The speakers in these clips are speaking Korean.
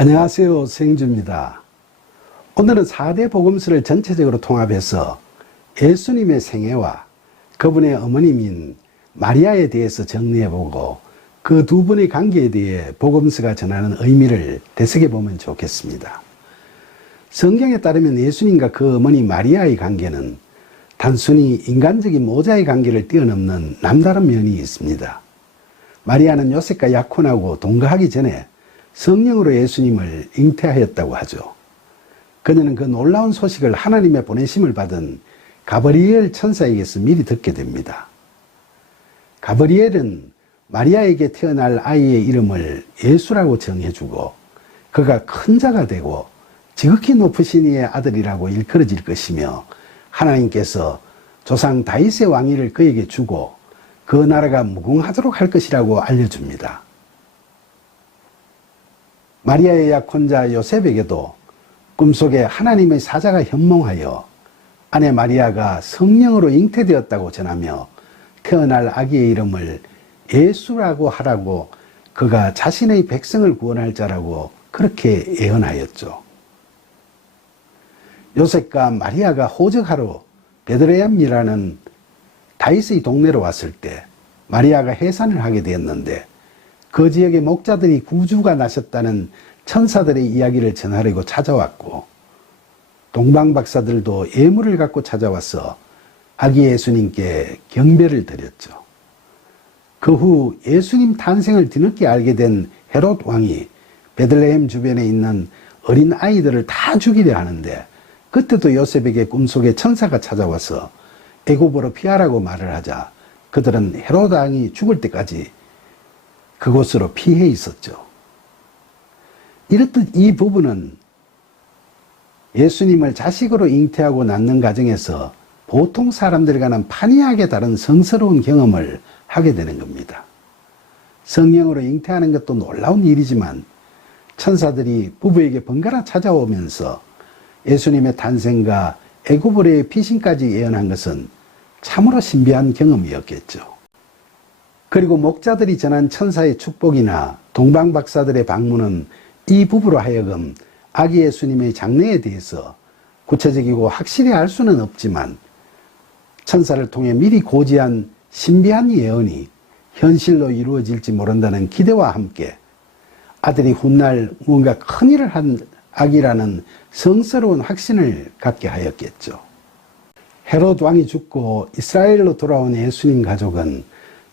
안녕하세요. 생주입니다. 오늘은 4대 복음서를 전체적으로 통합해서 예수님의 생애와 그분의 어머님인 마리아에 대해서 정리해보고 그 두 분의 관계에 대해 복음서가 전하는 의미를 되새겨보면 좋겠습니다. 성경에 따르면 예수님과 그 어머니 마리아의 관계는 단순히 인간적인 모자의 관계를 뛰어넘는 남다른 면이 있습니다. 마리아는 요셉과 약혼하고 동거하기 전에 성령으로 예수님을 잉태하였다고 하죠. 그녀는 그 놀라운 소식을 하나님의 보내심을 받은 가브리엘 천사에게서 미리 듣게 됩니다. 가브리엘은 마리아에게 태어날 아이의 이름을 예수라고 정해주고 그가 큰 자가 되고 지극히 높으신 이의 아들이라고 일컬어질 것이며 하나님께서 조상 다윗의 왕위를 그에게 주고 그 나라가 무궁하도록 할 것이라고 알려줍니다. 마리아의 약혼자 요셉에게도 꿈속에 하나님의 사자가 현몽하여 아내 마리아가 성령으로 잉태되었다고 전하며 태어날 아기의 이름을 예수라고 하라고 그가 자신의 백성을 구원할 자라고 그렇게 예언하였죠. 요셉과 마리아가 호적하러 베들레헴이라는 다윗의 동네로 왔을 때 마리아가 해산을 하게 되었는데 그 지역의 목자들이 구주가 나셨다는 천사들의 이야기를 전하려고 찾아왔고 동방박사들도 예물을 갖고 찾아와서 아기 예수님께 경배를 드렸죠. 그 후 예수님 탄생을 뒤늦게 알게 된 헤롯 왕이 베들레헴 주변에 있는 어린 아이들을 다 죽이려 하는데 그때도 요셉에게 꿈속에 천사가 찾아와서 애굽으로 피하라고 말을 하자 그들은 헤롯 왕이 죽을 때까지 그곳으로 피해 있었죠. 이렇듯 이 부부는 예수님을 자식으로 잉태하고 낳는 과정에서 보통 사람들과는 판이하게 다른 성스러운 경험을 하게 되는 겁니다. 성령으로 잉태하는 것도 놀라운 일이지만 천사들이 부부에게 번갈아 찾아오면서 예수님의 탄생과 애굽으로의 피신까지 예언한 것은 참으로 신비한 경험이었겠죠. 그리고 목자들이 전한 천사의 축복이나 동방박사들의 방문은 이 부부로 하여금 아기 예수님의 장래에 대해서 구체적이고 확실히 알 수는 없지만 천사를 통해 미리 고지한 신비한 예언이 현실로 이루어질지 모른다는 기대와 함께 아들이 훗날 무언가 큰일을 한 아기라는 성스러운 확신을 갖게 하였겠죠. 헤롯 왕이 죽고 이스라엘로 돌아온 예수님 가족은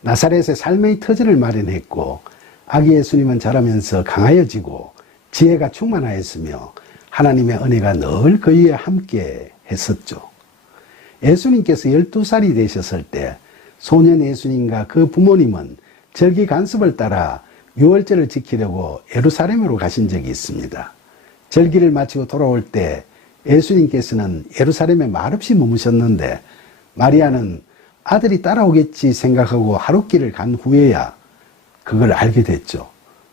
나사렛에 삶의 터전을 마련했고 아기 예수님은 자라면서 강하여지고 지혜가 충만하였으며 하나님의 은혜가 늘 그 위에 함께 했었죠. 예수님께서 12살이 되셨을 때 소년 예수님과 그 부모님은 절기 간섭을 따라 유월절을 지키려고 예루살렘으로 가신 적이 있습니다. 절기를 마치고 돌아올 때 예수님께서는 예루살렘에 말없이 머무셨는데 마리아는 아들이 따라오겠지 생각하고 하룻길을 간 후에야 그걸 알게 됐죠.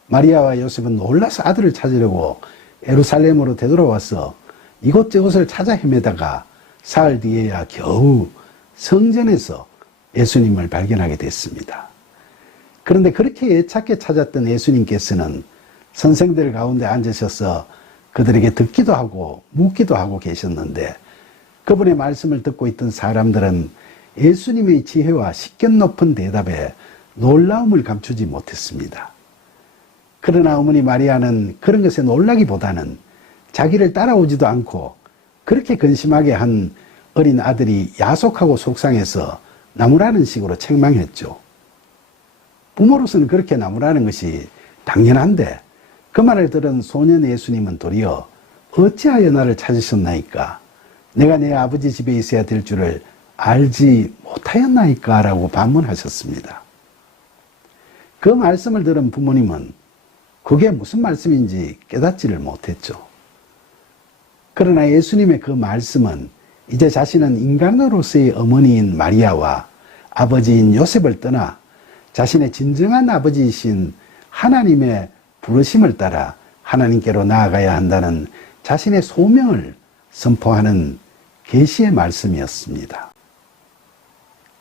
마리아와 요셉은 놀라서 아들을 찾으려고 예루살렘으로 되돌아와서 이곳저곳을 찾아 헤매다가 사흘 뒤에야 겨우 성전에서 예수님을 발견하게 됐습니다. 그런데 그렇게 애착게 찾았던 예수님께서는 선생들 가운데 앉으셔서 그들에게 듣기도 하고 묻기도 하고 계셨는데 그분의 말씀을 듣고 있던 사람들은 예수님의 지혜와 식견 높은 대답에 놀라움을 감추지 못했습니다. 그러나 어머니 마리아는 그런 것에 놀라기보다는 자기를 따라오지도 않고 그렇게 근심하게 한 어린 아들이 야속하고 속상해서 나무라는 식으로 책망했죠. 부모로서는 그렇게 나무라는 것이 당연한데 그 말을 들은 소년 예수님은 도리어 어찌하여 나를 찾으셨나이까? 내가 내 아버지 집에 있어야 될 줄을 알지 못하였나이까? 라고 반문하셨습니다. 그 말씀을 들은 부모님은 그게 무슨 말씀인지 깨닫지를 못했죠. 그러나 예수님의 그 말씀은 이제 자신은 인간으로서의 어머니인 마리아와 아버지인 요셉을 떠나 자신의 진정한 아버지이신 하나님의 부르심을 따라 하나님께로 나아가야 한다는 자신의 소명을 선포하는 계시의 말씀이었습니다.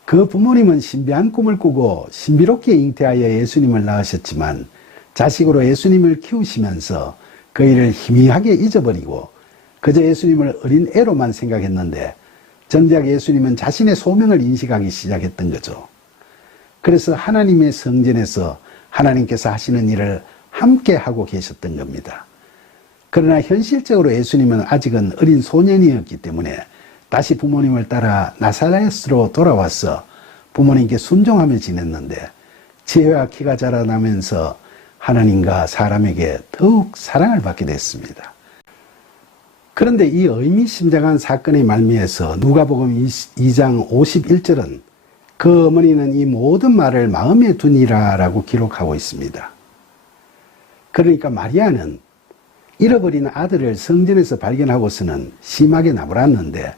그 부모님은 신비한 꿈을 꾸고 신비롭게 잉태하여 예수님을 낳으셨지만 자식으로 예수님을 키우시면서 그 일을 희미하게 잊어버리고 그저 예수님을 어린 애로만 생각했는데 정작 예수님은 자신의 소명을 인식하기 시작했던 거죠. 그래서 하나님의 성전에서 하나님께서 하시는 일을 함께 하고 계셨던 겁니다. 그러나 현실적으로 예수님은 아직은 어린 소년이었기 때문에 다시 부모님을 따라 나사렛으로 돌아와서 부모님께 순종하며 지냈는데 지혜와 키가 자라나면서 하나님과 사람에게 더욱 사랑을 받게 됐습니다. 그런데 이 의미심장한 사건의 말미에서 누가복음 2장 51절은 그 어머니는 이 모든 말을 마음에 두니라 라고 기록하고 있습니다. 그러니까 마리아는 잃어버린 아들을 성전에서 발견하고서는 심하게 나불았는데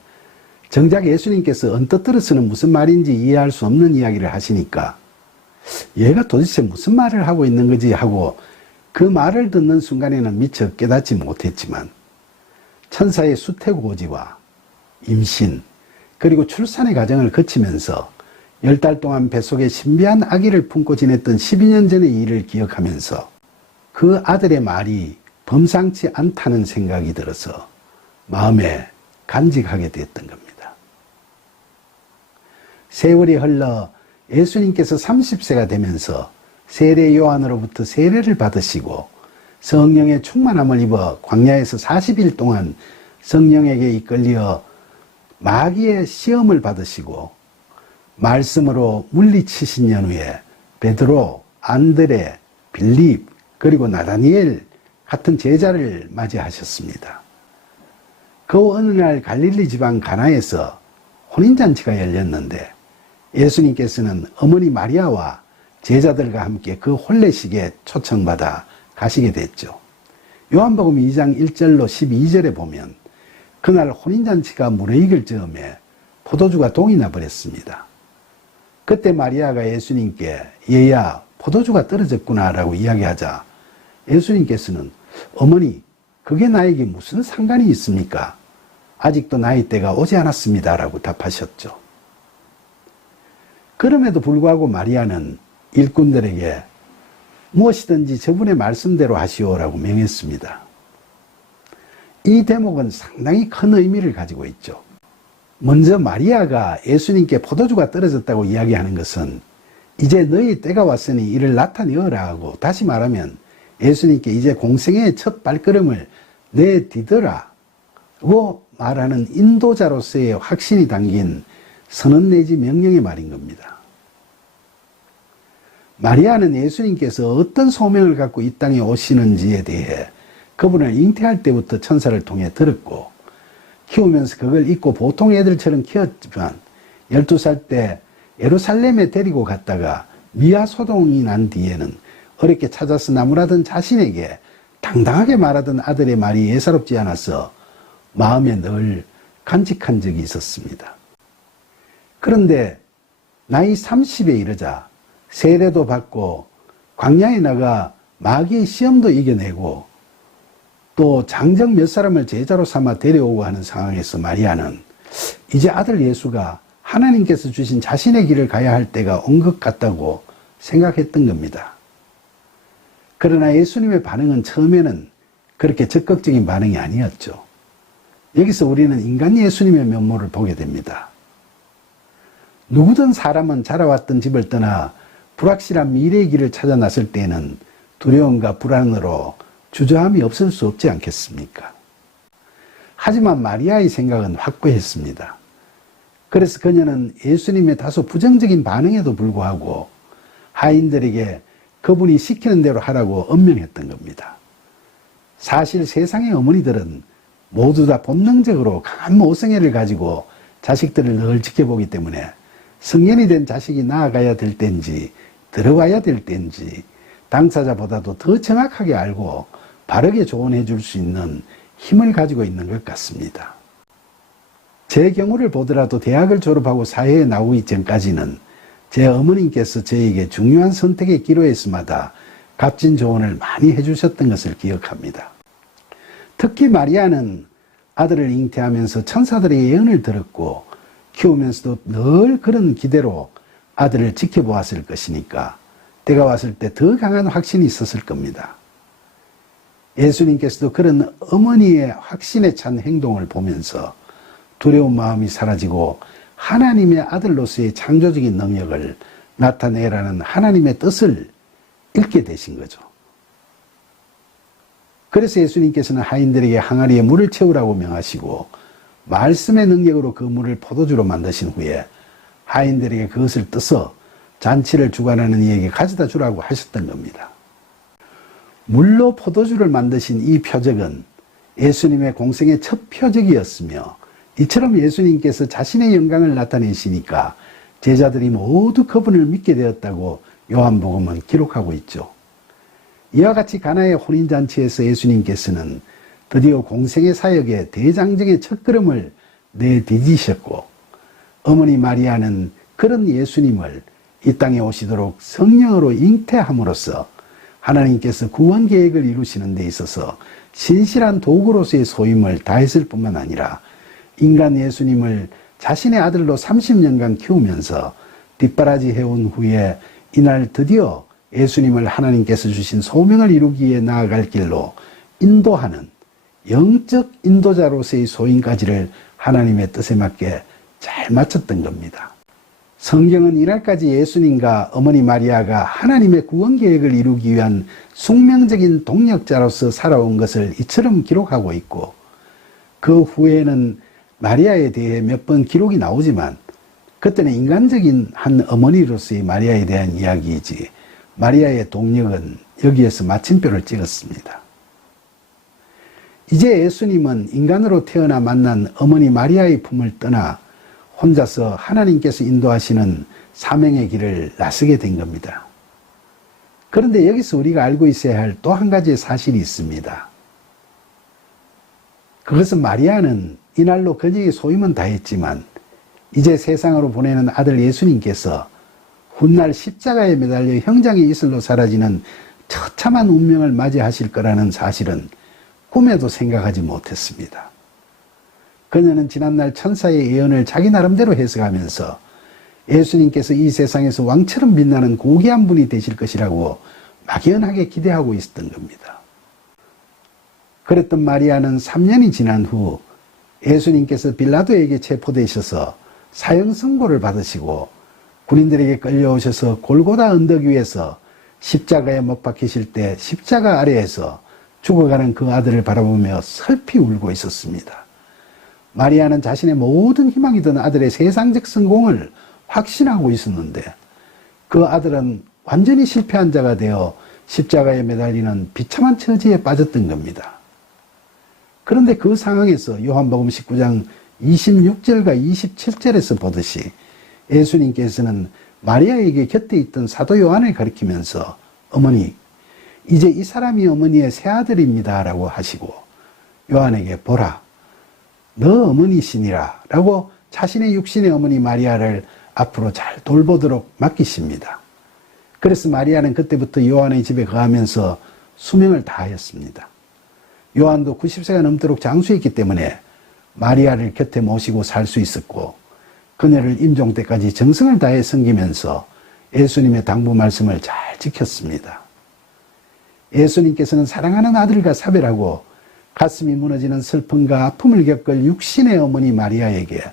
정작 예수님께서 언뜻 들어서는 무슨 말인지 이해할 수 없는 이야기를 하시니까 얘가 도대체 무슨 말을 하고 있는 거지 하고 그 말을 듣는 순간에는 미처 깨닫지 못했지만 천사의 수태고지와 임신 그리고 출산의 과정을 거치면서 10달 동안 뱃속에 신비한 아기를 품고 지냈던 12년 전의 일을 기억하면서 그 아들의 말이 범상치 않다는 생각이 들어서 마음에 간직하게 됐던 겁니다. 세월이 흘러 예수님께서 30세가 되면서 세례 요한으로부터 세례를 받으시고 성령의 충만함을 입어 광야에서 40일 동안 성령에게 이끌려 마귀의 시험을 받으시고 말씀으로 물리치신 연후에 베드로, 안드레, 빌립 그리고 나다니엘 같은 제자를 맞이하셨습니다. 그 어느 날 갈릴리 지방 가나에서 혼인잔치가 열렸는데 예수님께서는 어머니 마리아와 제자들과 함께 그 혼례식에 초청받아 가시게 됐죠. 요한복음 2장 1절로 12절에 보면 그날 혼인잔치가 무르익을 즈음에 포도주가 동이 나버렸습니다. 그때 마리아가 예수님께 얘야 포도주가 떨어졌구나 라고 이야기하자 예수님께서는 어머니 그게 나에게 무슨 상관이 있습니까? 아직도 나의 때가 오지 않았습니다 라고 답하셨죠. 그럼에도 불구하고 마리아는 일꾼들에게 무엇이든지 저분의 말씀대로 하시오라고 명했습니다. 이 대목은 상당히 큰 의미를 가지고 있죠. 먼저 마리아가 예수님께 포도주가 떨어졌다고 이야기하는 것은 이제 너희 때가 왔으니 이를 나타내어라 하고 다시 말하면 예수님께 이제 공생의 첫 발걸음을 내디뎌라고 말하는 인도자로서의 확신이 담긴 선언 내지 명령의 말인 겁니다. 마리아는 예수님께서 어떤 소명을 갖고 이 땅에 오시는지에 대해 그분을 잉태할 때부터 천사를 통해 들었고 키우면서 그걸 잊고 보통 애들처럼 키웠지만 12살 때 예루살렘에 데리고 갔다가 미아 소동이 난 뒤에는 어렵게 찾아서 나무라던 자신에게 당당하게 말하던 아들의 말이 예사롭지 않아서 마음에 늘 간직한 적이 있었습니다. 그런데 나이 30에 이르자 세례도 받고 광야에 나가 마귀의 시험도 이겨내고 또 장정 몇 사람을 제자로 삼아 데려오고 하는 상황에서 마리아는 이제 아들 예수가 하나님께서 주신 자신의 길을 가야 할 때가 온 것 같다고 생각했던 겁니다. 그러나 예수님의 반응은 처음에는 그렇게 적극적인 반응이 아니었죠. 여기서 우리는 인간 예수님의 면모를 보게 됩니다. 누구든 사람은 자라왔던 집을 떠나 불확실한 미래의 길을 찾아 나설 때에는 두려움과 불안으로 주저함이 없을 수 없지 않겠습니까? 하지만 마리아의 생각은 확고했습니다. 그래서 그녀는 예수님의 다소 부정적인 반응에도 불구하고 하인들에게 그분이 시키는 대로 하라고 엄명했던 겁니다. 사실 세상의 어머니들은 모두 다 본능적으로 강한 모성애를 가지고 자식들을 늘 지켜보기 때문에 성년이 된 자식이 나아가야 될 때인지 들어가야 될 때인지 당사자보다도 더 정확하게 알고 바르게 조언해 줄 수 있는 힘을 가지고 있는 것 같습니다. 제 경우를 보더라도 대학을 졸업하고 사회에 나오기 전까지는 제 어머님께서 저에게 중요한 선택의 기로에서마다 값진 조언을 많이 해주셨던 것을 기억합니다. 특히 마리아는 아들을 잉태하면서 천사들의 예언을 들었고 키우면서도 늘 그런 기대로 아들을 지켜보았을 것이니까 때가 왔을 때 더 강한 확신이 있었을 겁니다. 예수님께서도 그런 어머니의 확신에 찬 행동을 보면서 두려운 마음이 사라지고 하나님의 아들로서의 창조적인 능력을 나타내라는 하나님의 뜻을 읽게 되신 거죠. 그래서 예수님께서는 하인들에게 항아리에 물을 채우라고 명하시고 말씀의 능력으로 그 물을 포도주로 만드신 후에 하인들에게 그것을 떠서 잔치를 주관하는 이에게 가져다 주라고 하셨던 겁니다. 물로 포도주를 만드신 이 표적은 예수님의 공생의 첫 표적이었으며 이처럼 예수님께서 자신의 영광을 나타내시니까 제자들이 모두 그분을 믿게 되었다고 요한복음은 기록하고 있죠. 이와 같이 가나의 혼인잔치에서 예수님께서는 드디어 공생의 사역의 대장정의 첫걸음을 내디디셨고 어머니 마리아는 그런 예수님을 이 땅에 오시도록 성령으로 잉태함으로써 하나님께서 구원 계획을 이루시는 데 있어서 신실한 도구로서의 소임을 다했을 뿐만 아니라 인간 예수님을 자신의 아들로 30년간 키우면서 뒷바라지 해온 후에 이날 드디어 예수님을 하나님께서 주신 소명을 이루기에 나아갈 길로 인도하는 영적 인도자로서의 소임까지를 하나님의 뜻에 맞게 잘 마쳤던 겁니다. 성경은 이날까지 예수님과 어머니 마리아가 하나님의 구원 계획을 이루기 위한 숙명적인 동력자로서 살아온 것을 이처럼 기록하고 있고 그 후에는 마리아에 대해 몇 번 기록이 나오지만 그때는 인간적인 한 어머니로서의 마리아에 대한 이야기이지 마리아의 동력은 여기에서 마침표를 찍었습니다. 이제 예수님은 인간으로 태어나 만난 어머니 마리아의 품을 떠나 혼자서 하나님께서 인도하시는 사명의 길을 나서게 된 겁니다. 그런데 여기서 우리가 알고 있어야 할 또 한 가지의 사실이 있습니다. 그것은 마리아는 이날로 그녀의 소임은 다했지만 이제 세상으로 보내는 아들 예수님께서 훗날 십자가에 매달려 형장의 이슬로 사라지는 처참한 운명을 맞이하실 거라는 사실은 꿈에도 생각하지 못했습니다. 그녀는 지난날 천사의 예언을 자기 나름대로 해석하면서 예수님께서 이 세상에서 왕처럼 빛나는 고귀한 분이 되실 것이라고 막연하게 기대하고 있었던 겁니다. 그랬던 마리아는 3년이 지난 후 예수님께서 빌라도에게 체포되셔서 사형 선고를 받으시고 군인들에게 끌려오셔서 골고다 언덕 위에서 십자가에 못 박히실 때 십자가 아래에서 죽어가는 그 아들을 바라보며 슬피 울고 있었습니다. 마리아는 자신의 모든 희망이던 아들의 세상적 성공을 확신하고 있었는데 그 아들은 완전히 실패한 자가 되어 십자가에 매달리는 비참한 처지에 빠졌던 겁니다. 그런데 그 상황에서 요한복음 19장 26절과 27절에서 보듯이 예수님께서는 마리아에게 곁에 있던 사도 요한을 가리키면서 어머니, 이제 이 사람이 어머니의 새아들입니다 라고 하시고 요한에게 보라, 너 어머니시니라 라고 자신의 육신의 어머니 마리아를 앞으로 잘 돌보도록 맡기십니다. 그래서 마리아는 그때부터 요한의 집에 거하면서 수명을 다하였습니다. 요한도 90세가 넘도록 장수했기 때문에 마리아를 곁에 모시고 살 수 있었고 그녀를 임종 때까지 정성을 다해 섬기면서 예수님의 당부 말씀을 잘 지켰습니다. 예수님께서는 사랑하는 아들과 사별하고 가슴이 무너지는 슬픔과 아픔을 겪을 육신의 어머니 마리아에게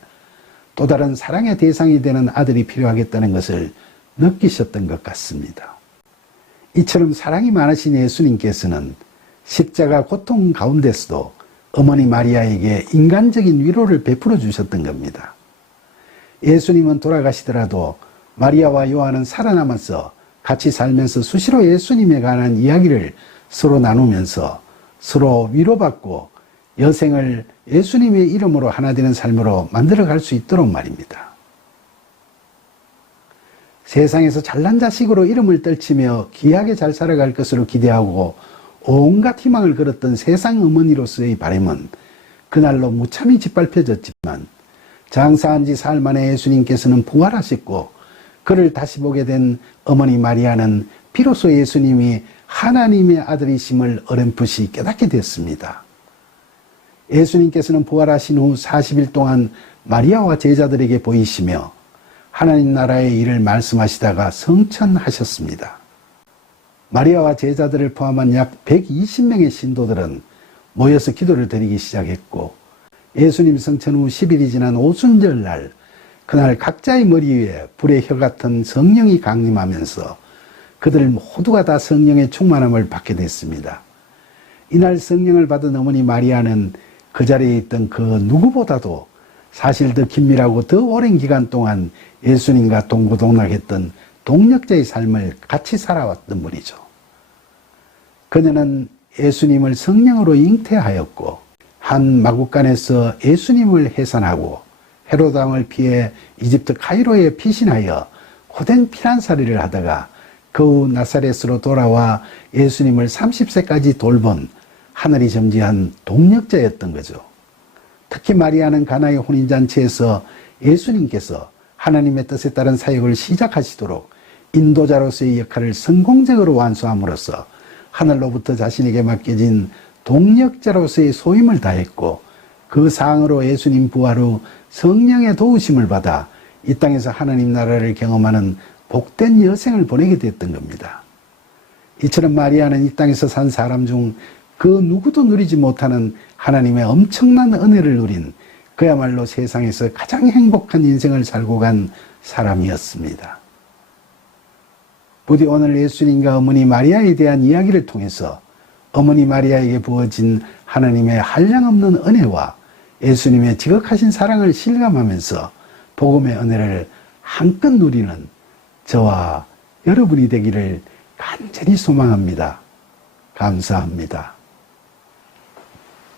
또 다른 사랑의 대상이 되는 아들이 필요하겠다는 것을 느끼셨던 것 같습니다. 이처럼 사랑이 많으신 예수님께서는 십자가 고통 가운데서도 어머니 마리아에게 인간적인 위로를 베풀어 주셨던 겁니다. 예수님은 돌아가시더라도 마리아와 요한은 살아남아서 같이 살면서 수시로 예수님에 관한 이야기를 서로 나누면서 서로 위로받고 여생을 예수님의 이름으로 하나 되는 삶으로 만들어갈 수 있도록 말입니다. 세상에서 잘난 자식으로 이름을 떨치며 귀하게 잘 살아갈 것으로 기대하고 온갖 희망을 걸었던 세상 어머니로서의 바람은 그날로 무참히 짓밟혀졌지만 장사한 지 사흘 만에 예수님께서는 부활하셨고 그를 다시 보게 된 어머니 마리아는 비로소 예수님이 하나님의 아들이심을 어렴풋이 깨닫게 됐습니다. 예수님께서는 부활하신 후 40일 동안 마리아와 제자들에게 보이시며 하나님 나라의 일을 말씀하시다가 성천하셨습니다. 마리아와 제자들을 포함한 약 120명의 신도들은 모여서 기도를 드리기 시작했고, 예수님 성천 후 10일이 지난 오순절 날, 그날 각자의 머리 위에 불의 혀 같은 성령이 강림하면서 그들 모두가 다 성령의 충만함을 받게 됐습니다. 이날 성령을 받은 어머니 마리아는 그 자리에 있던 그 누구보다도 사실 더 긴밀하고 더 오랜 기간 동안 예수님과 동고동락했던 동력자의 삶을 같이 살아왔던 분이죠. 그녀는 예수님을 성령으로 잉태하였고, 한 마국간에서 예수님을 해산하고 헤롯 왕을 피해 이집트 카이로에 피신하여 고된 피난살이를 하다가 그 후 나사렛으로 돌아와 예수님을 30세까지 돌본 하늘이 점지한 동력자였던 거죠. 특히 마리아는 가나의 혼인잔치에서 예수님께서 하나님의 뜻에 따른 사역을 시작하시도록 인도자로서의 역할을 성공적으로 완수함으로써 하늘로부터 자신에게 맡겨진 동력자로서의 소임을 다했고, 그 사항으로 예수님 부활 후 성령의 도우심을 받아 이 땅에서 하나님 나라를 경험하는 복된 여생을 보내게 됐던 겁니다. 이처럼 마리아는 이 땅에서 산 사람 중 그 누구도 누리지 못하는 하나님의 엄청난 은혜를 누린, 그야말로 세상에서 가장 행복한 인생을 살고 간 사람이었습니다. 부디 오늘 예수님과 어머니 마리아에 대한 이야기를 통해서 어머니 마리아에게 부어진 하나님의 한량없는 은혜와 예수님의 지극하신 사랑을 실감하면서 복음의 은혜를 한껏 누리는 저와 여러분이 되기를 간절히 소망합니다. 감사합니다.